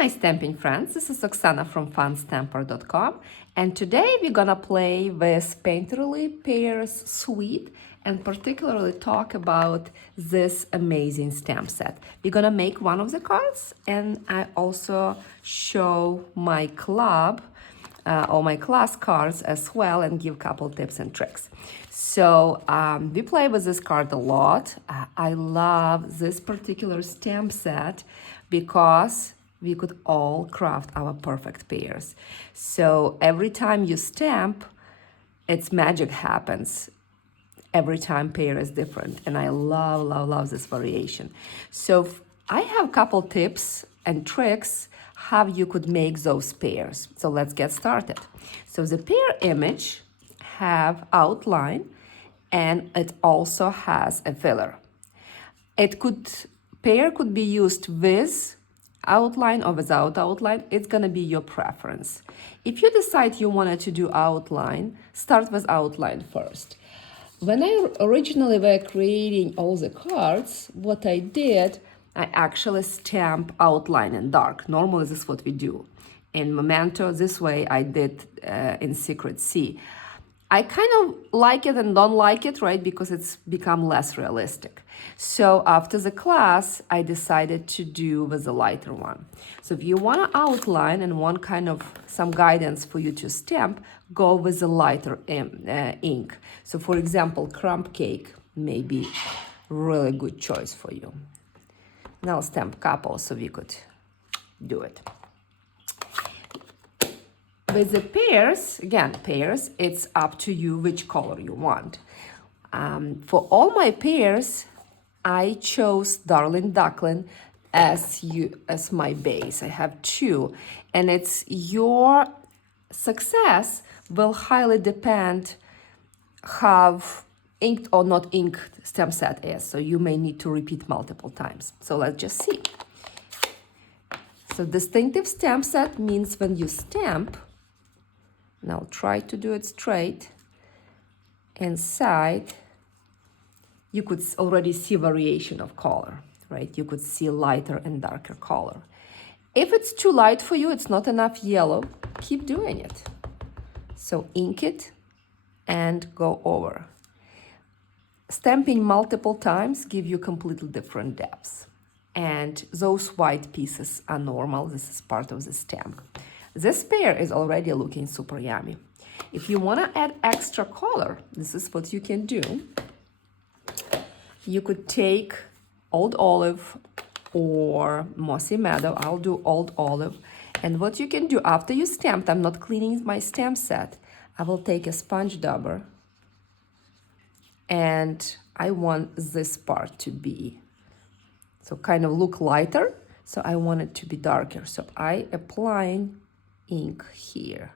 my stamping friends, this is Oksana from funstamper.com, and today we're gonna play with Painterly Pears Suite and particularly talk about this amazing stamp set. We're gonna make one of the cards, and I also show my club or my class cards as well and give a couple tips and tricks. So we play with this card a lot. I love this particular stamp set because we could all craft our perfect pairs. So every time you stamp, it's magic happens. Every time pair is different, and I love this variation. So I have a couple tips and tricks how you could make those pairs. So let's get started. So the pair image have outline, and it also has a filler. Pair could be used with outline or without outline. It's gonna be your preference. If you decide you wanted to do outline, start with outline first. When I originally were creating all the cards, what I did, I actually stamp outline in dark. Normally this is what we do. In Memento, this way I did in Secret C. I kind of like it and don't like it, right? Because it's become less realistic. So after the class, I decided to do with a lighter one. So if you want to outline and want kind of some guidance for you to stamp, go with a lighter ink. So for example, crumb cake may be really good choice for you. And I'll stamp a couple so we could do it. With the pairs, again, pairs, it's up to you which color you want. For all my pairs, I chose Darling Duckling as my base. I have two, and it's your success will highly depend how inked or not inked stamp set is. So you may need to repeat multiple times. So let's just see. So distinctive stamp set means when you stamp, now try to do it straight. Inside, you could already see variation of color, right? You could see lighter and darker color. If it's too light for you, it's not enough yellow, keep doing it. So ink it and go over. Stamping multiple times give you completely different depths. And those white pieces are normal. This is part of the stamp. This pair is already looking super yummy. If you want to add extra color, this is what you can do. You could take Old Olive or Mossy Meadow. I'll do Old Olive. And what you can do after you stamped, I'm not cleaning my stamp set. I will take a sponge dauber, and I want this part to be, so kind of look lighter. So I want it to be darker. So I applying ink here.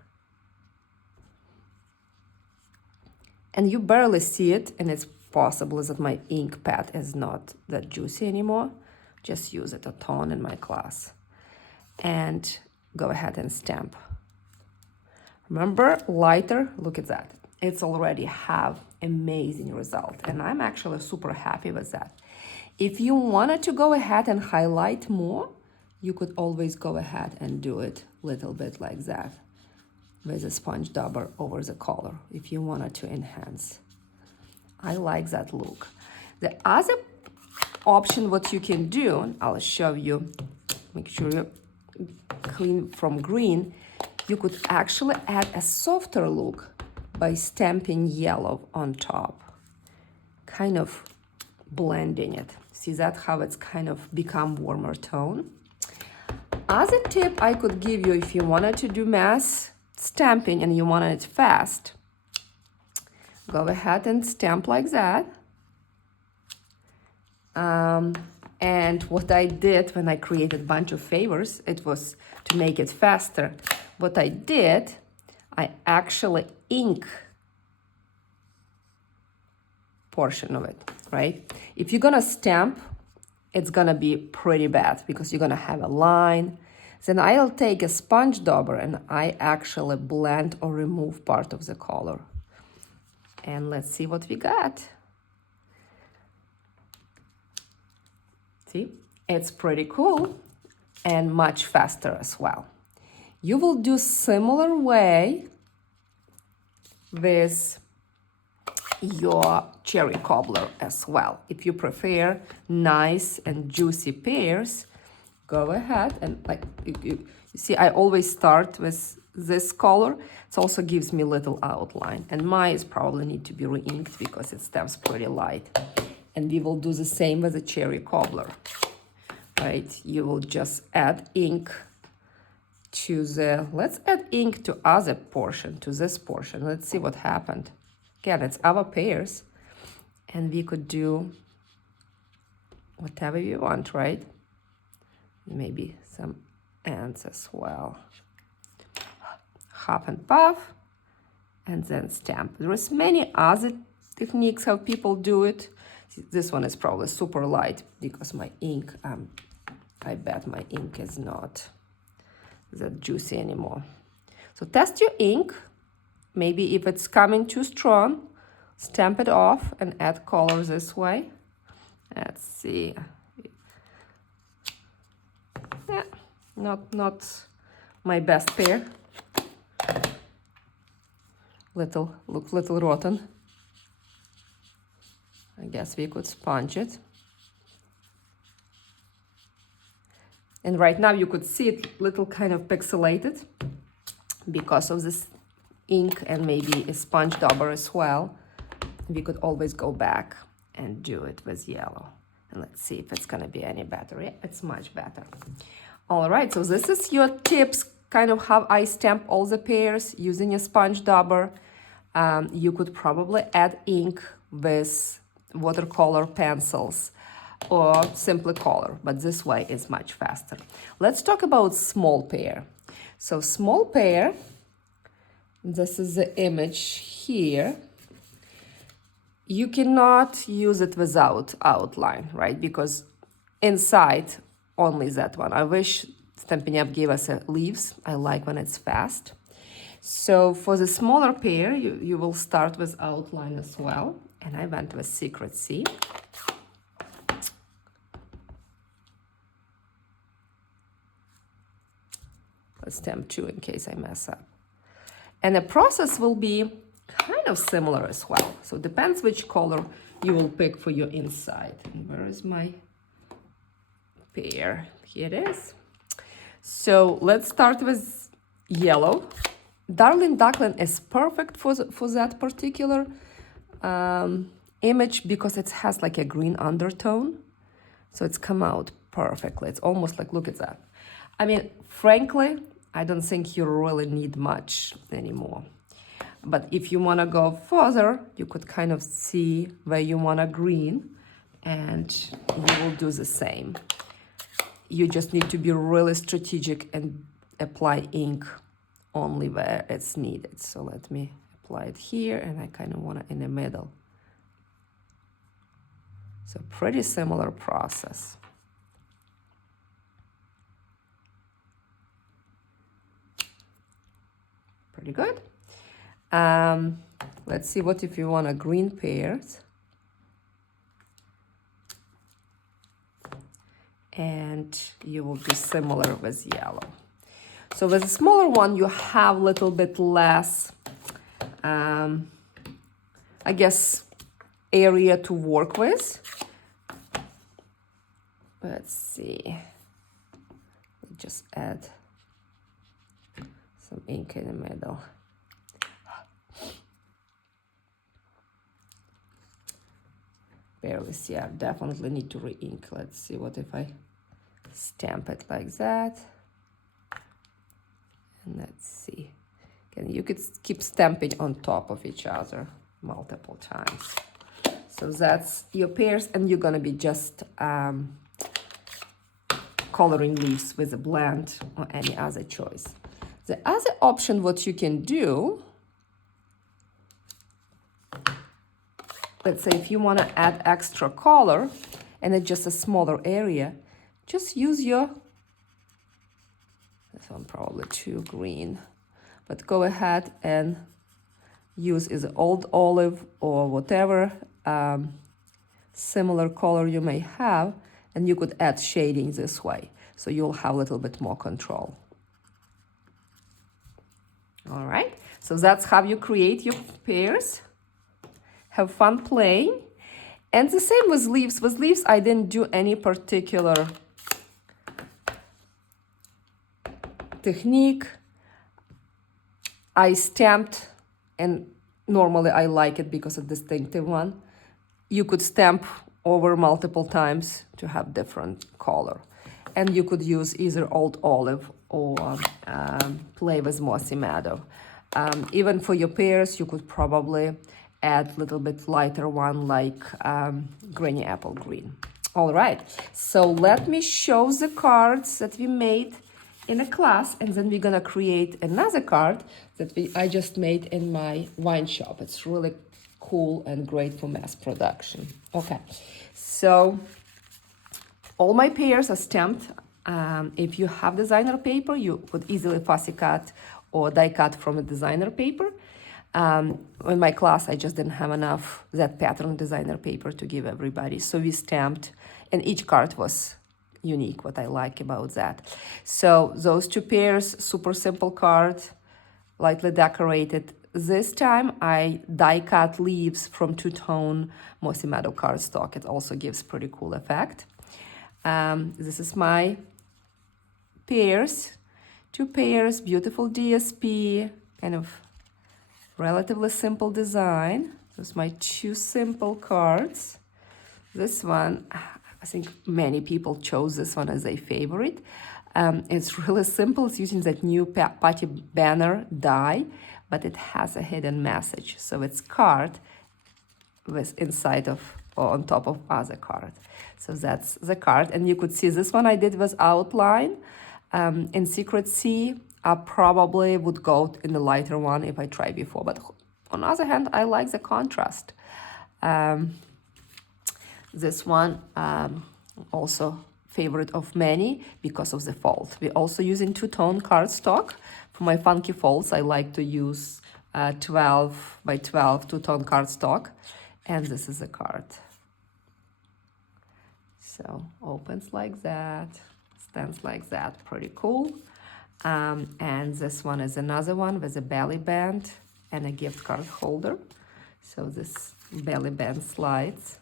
And you barely see it, and it's possible that my ink pad is not that juicy anymore. Just use it a ton in my class. And go ahead and stamp. Remember, lighter, look at that. It's already have amazing result, and I'm actually super happy with that. If you wanted to go ahead and highlight more, you could always go ahead and do it a little bit like that with a sponge dauber over the color if you wanted to enhance. I like that look. The other option, what you can do, I'll show you, make sure you clean from green. You could actually add a softer look by stamping yellow on top, kind of blending it. See that, how it's kind of become warmer tone? As a tip I could give you, if you wanted to do mass stamping and you wanted it fast, go ahead and stamp like that. And what I did when I created a bunch of favors, it was to make it faster. What I did, I actually ink portion of it, right? If you're gonna stamp, it's gonna be pretty bad because you're gonna have a line. Then I'll take a sponge dauber and I actually blend or remove part of the color. And let's see what we got. See, it's pretty cool. and much faster as well. You will do similar way with your cherry cobbler as well. If you prefer nice and juicy pears, go ahead and you see I always start with this color. It also gives me little outline, and mine probably need to be re-inked because it stamps pretty light. And we will do the same with the cherry cobbler, right? You will just add ink to the, let's add ink to other portion, to this portion. Let's see what happened. Again, it's our pears, and we could do whatever you want, right? Maybe some ends as well. Half and puff, and then stamp. There's many other techniques how people do it. This one is probably super light because my ink, I bet my ink is not that juicy anymore. So test your ink. Maybe if it's coming too strong, stamp it off and add color this way. Let's see. Yeah, not my best pear. Looks little rotten. I guess we could sponge it. And right now you could see it little kind of pixelated because of this ink and maybe a sponge dauber as well. We could always go back and do it with yellow. And let's see if it's gonna be any better. Yeah, it's much better. All right, so this is your tips, kind of how I stamp all the pears using a sponge dauber. You could probably add ink with watercolor pencils or simply color, but this way is much faster. Let's talk about small pear. So small pear, this is the image here. You cannot use it without outline, right? Because inside only that one. I wish Stampin' Up! Gave us leaves. I like when it's fast. So for the smaller pear, you will start with outline as well. And I went with Secret C. Let's stamp 2 in case I mess up. And the process will be kind of similar as well. So it depends which color you will pick for your inside. And where is my pear? Here it is. So let's start with yellow. Darling Duckling is perfect for that particular image because it has like a green undertone. So it's come out perfectly. It's almost like, look at that. I mean, frankly, I don't think you really need much anymore. But if you want to go further, you could kind of see where you want a green, and you will do the same. You just need to be really strategic and apply ink only where it's needed. So let me apply it here, and I kind of want it in the middle. So pretty similar process. Pretty good. Let's see what if you want a green pears. And you will do similar with yellow. So with a smaller one, you have a little bit less, I guess, area to work with. Let's see. Just add some ink in the middle. Barely see, I definitely need to re-ink. Let's see what if I stamp it like that. And let's see. Again, you could keep stamping on top of each other multiple times. So that's your pears, and you're gonna be just coloring leaves with a blend or any other choice. The other option, what you can do, let's say if you want to add extra color and it's just a smaller area, just use your, this one probably too green, but go ahead and use is old olive or whatever similar color you may have, and you could add shading this way. so you'll have a little bit more control. All right, so that's how you create your pears. Have fun playing. And the same with leaves. With leaves, I didn't do any particular technique. I stamped, and normally I like it because of distinctive one. You could stamp over multiple times to have different color. And you could use either old olive or play with mossy meadow. Even for your pears, you could probably add a little bit lighter one like granny apple green. All right, so let me show the cards that we made in a class, and then we're gonna create another card that I just made in my wine shop. It's really cool and great for mass production. Okay, so all my pears are stamped. If you have designer paper, you could easily fussy cut or die cut from a designer paper. In my class, I just didn't have enough that pattern designer paper to give everybody. So we stamped, and each card was unique, what I like about that. So those two pears, super simple card, lightly decorated. This time I die cut leaves from two-tone mossy meadow cardstock. It also gives pretty cool effect. This is my pears, two pears, beautiful DSP, kind of relatively simple design. Those my two simple cards. This one, I think many people chose this one as a favorite. It's really simple. It's using that new Patty Banner die, but it has a hidden message. So it's card with inside of or on top of other card. So that's the card. And you could see this one I did was outline. In Secret C, I probably would go in the lighter one if I tried before. But on the other hand, I like the contrast. This one also favorite of many because of the fold. We're also using two-tone cardstock. For my funky folds, I like to use 12 by 12 two-tone cardstock. And this is a card. So opens like that, stands like that, pretty cool. And this one is another one with a belly band and a gift card holder. So this belly band slides,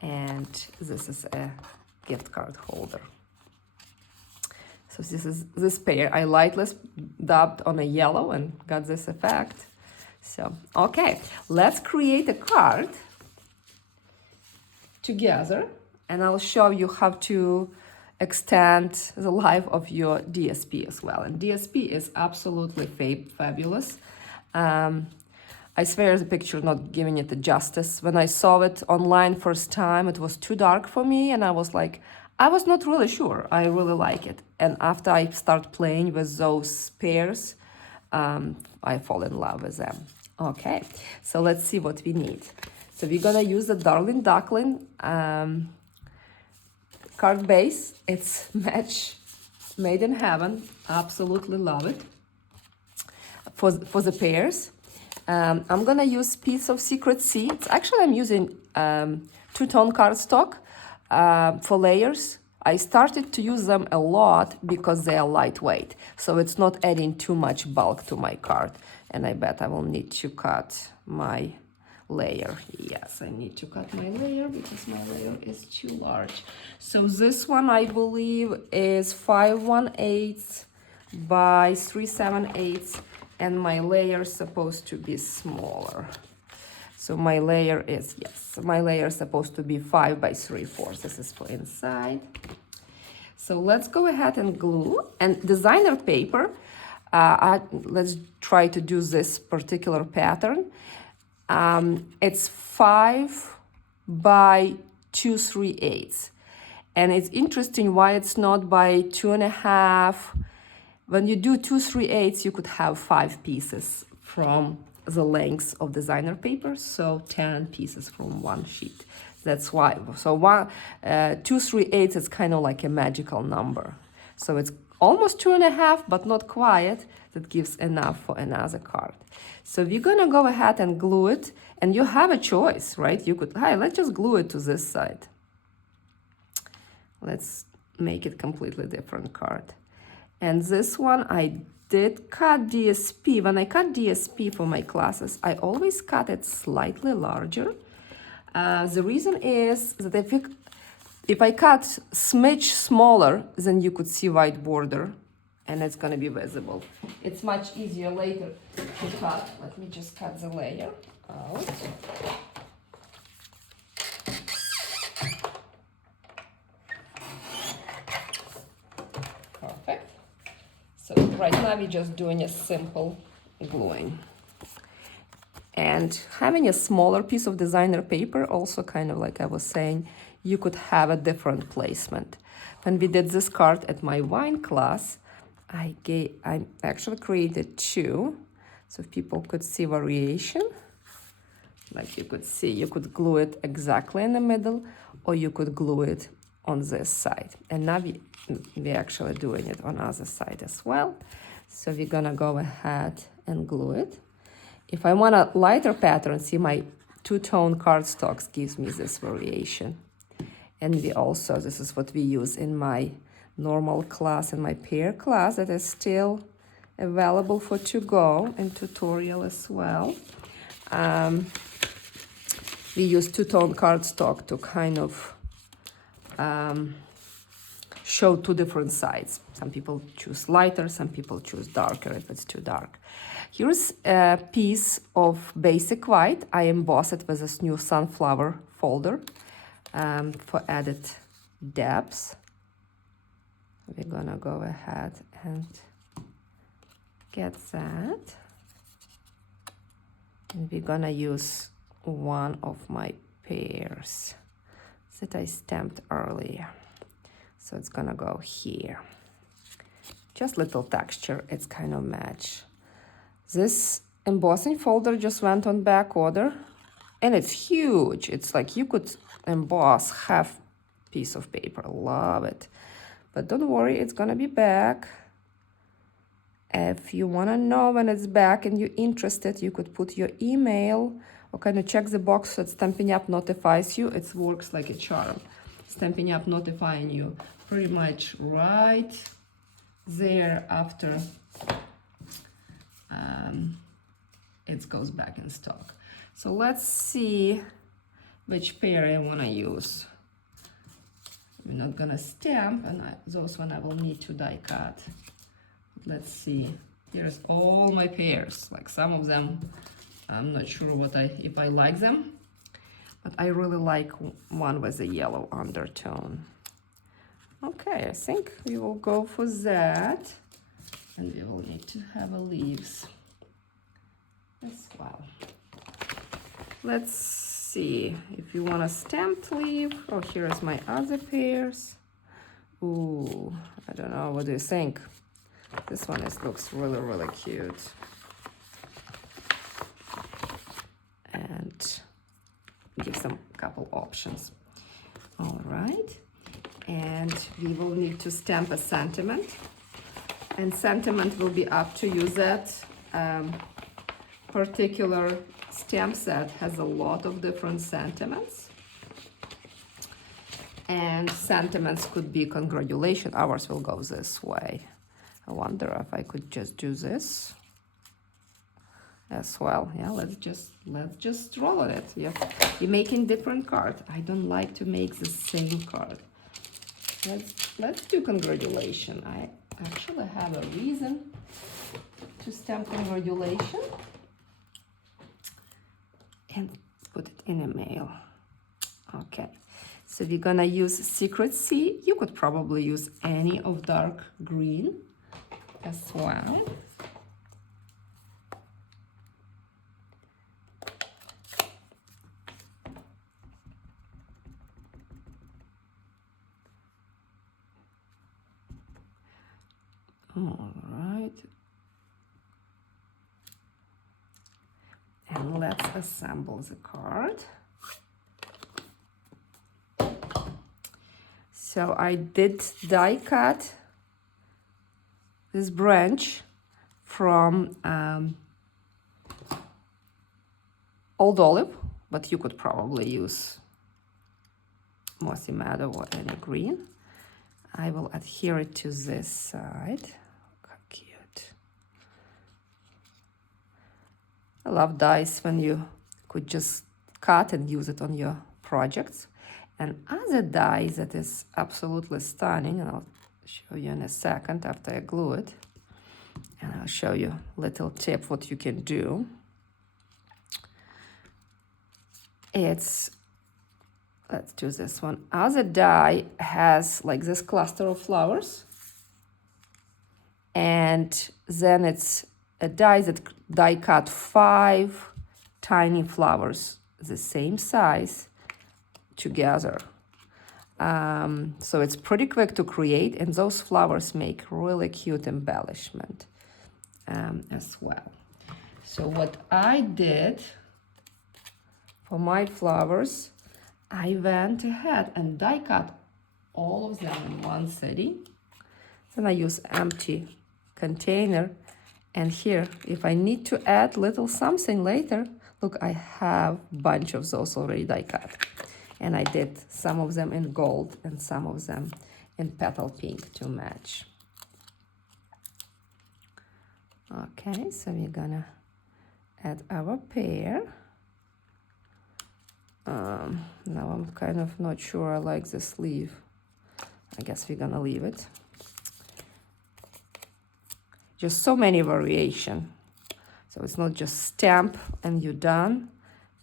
and this is a gift card holder. So this pair I lightly dabbed on a yellow and got this effect. So, okay, let's create a card together, and I'll show you how to extend the life of your DSP as well. And DSP is absolutely fabulous. I swear the picture not giving it the justice. When I saw it online first time, it was too dark for me, and I was like, I was not really sure. I really like it. And after I start playing with those pairs, I fall in love with them. Okay, so let's see what we need. So we're gonna use the Darling Duckling card base. It's match made in heaven. Absolutely love it. For the pairs, I'm gonna use piece of Secret Seeds. Actually, I'm using two-tone cardstock for layers. I started to use them a lot because they are lightweight, so it's not adding too much bulk to my card. And I bet I will need to cut my layer. Yes, I need to cut my layer because my layer is too large. So this one, I believe, is 5/1/8 by 3/7/8, and my layer is supposed to be smaller. So my layer is, yes, my layer is supposed to be 5 by 3/4. This is for inside. So let's go ahead and glue. And designer paper, let's try to do this particular pattern. It's 5 by 2/3/8. And it's interesting why it's not by 2.5. When you do 2/3/8, you could have 5 pieces from the length of designer paper, so 10 pieces from one sheet. That's why. So 2/3/8 is kind of like a magical number. So it's almost 2.5, but not quite. That gives enough for another card. So we're gonna go ahead and glue it, and you have a choice, right? You could, let's just glue it to this side. Let's make it completely different card. And this one I did cut DSP. When I cut DSP for my classes, I always cut it slightly larger. The reason is that if I cut smidge smaller, then you could see white border and it's gonna be visible. It's much easier later to cut. Let me just cut the layer out. Perfect. So right now we're just doing a simple gluing. And having a smaller piece of designer paper also kind of like I was saying, you could have a different placement. When we did this card at my wine class, I actually created two, so people could see variation. Like you could see, you could glue it exactly in the middle, or you could glue it on this side. And now we're actually doing it on the other side as well. So we're gonna go ahead and glue it. If I want a lighter pattern, see my two-tone cardstocks gives me this variation. And we also, this is what we use in my normal class and my pear class that is still available for to-go and tutorial as well. We use two-tone cardstock to kind of show two different sides. Some people choose lighter, some people choose darker if it's too dark. Here's a piece of basic white. I embossed it with this new sunflower folder for added depth. We're gonna go ahead and get that. And we're gonna use one of my pears that I stamped earlier. So it's gonna go here. Just little texture, it's kind of match. This embossing folder just went on back order and it's huge. It's like you could emboss half piece of paper. Love it. But don't worry, it's gonna be back. If you wanna know when it's back and you're interested, you could put your email or kind of check the box so that Stampin' Up! Notifies you. It works like a charm. Stampin' Up! Notifying you pretty much right there after it goes back in stock. So let's see which pear I want to use. We're not gonna stamp, and those one I will need to die cut. Let's see. Here's all my pears. Like some of them, I'm not sure if I like them, but I really like one with a yellow undertone. Okay, I think we will go for that, and we will need to have a leaves as well. Let's see if you want a stamped leaf. Oh, here's my other pears. Ooh, I don't know. What do you think? This one looks really, really cute. And give some couple options. All right. And we will need to stamp a sentiment. And sentiment will be up to you. That particular stamp set has a lot of different sentiments. And sentiments could be congratulations. Ours will go this way. I wonder if I could just do this as well. Yeah, let's just roll it. Yeah, you're making different cards. I don't like to make the same card. Let's do congratulations. I actually have a reason to stamp congratulations and put it in a mail. Okay, so we're gonna use Secret C. You could probably use any of dark green as well. All right. And let's assemble the card. So I did die cut this branch from Old Olive, but you could probably use Mossy Meadow or any green. I will adhere it to this side. How cute. I love dies when you could just cut and use it on your projects. And other die that is absolutely stunning, and I'll show you in a second after I glue it. And I'll show you a little tip what you can do. It's, let's do this one. Other die has like this cluster of flowers. And then it's a die that die cut 5 tiny flowers the same size together. So it's pretty quick to create, and those flowers make really cute embellishment as well. So what I did for my flowers, I went ahead and die cut all of them in one sitting. Then I use empty container, and here, if I need to add little something later, look, I have a bunch of those already die cut. And I did some of them in gold and some of them in petal pink to match. Okay, so we're gonna add our pear. Now I'm kind of not sure I like this leaf. I guess we're gonna leave it. Just so many variation. So it's not just stamp and you're done.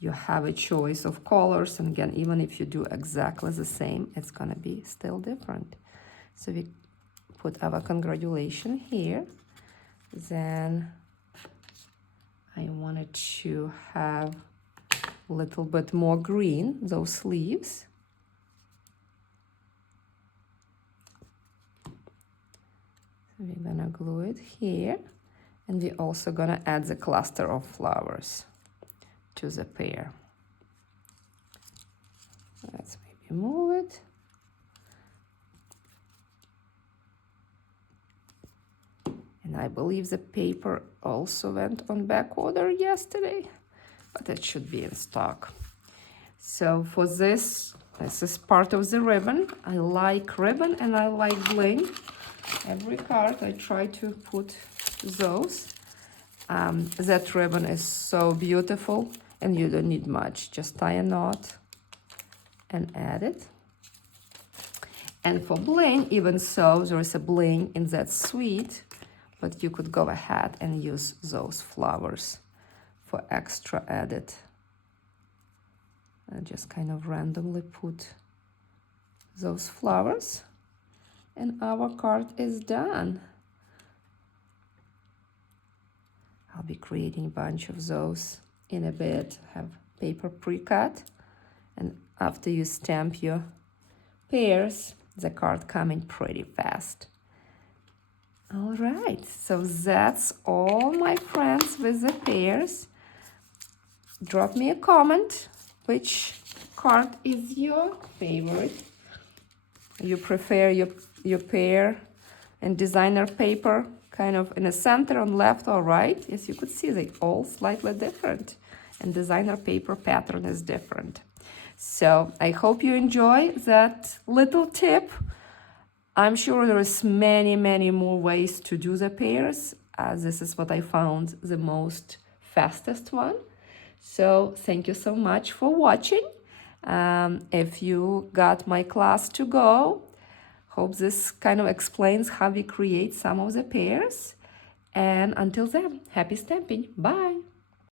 You have a choice of colors, and again, even if you do exactly the same, it's gonna be still different. So we put our congratulations here. Then I wanted to have a little bit more green, those leaves. So we're gonna glue it here, and we're also gonna add the cluster of flowers to the pear. Let's maybe move it. And I believe the paper also went on back order yesterday, but it should be in stock. So for this is part of the ribbon. I like ribbon and I like bling. Every card I try to put those. That ribbon is so beautiful, and you don't need much. Just tie a knot and add it. And for bling, even so, there is a bling in that suite, but you could go ahead and use those flowers for extra added. I just kind of randomly put those flowers, and our card is done. I'll be creating a bunch of those in a bit. Have paper pre-cut, and after you stamp your pears, the card coming pretty fast. All right, so that's all, my friends, with the pears. Drop me a comment which card is your favorite. You prefer your pear and designer paper kind of in the center on left or right? As you could see, they all slightly different, and designer paper pattern is different. So I hope you enjoy that little tip. I'm sure there is many more ways to do the pears. This is what I found the most fastest one. So thank you so much for watching. If you got my class to go, hope this kind of explains how we create some of the pears. And until then, happy stamping. Bye.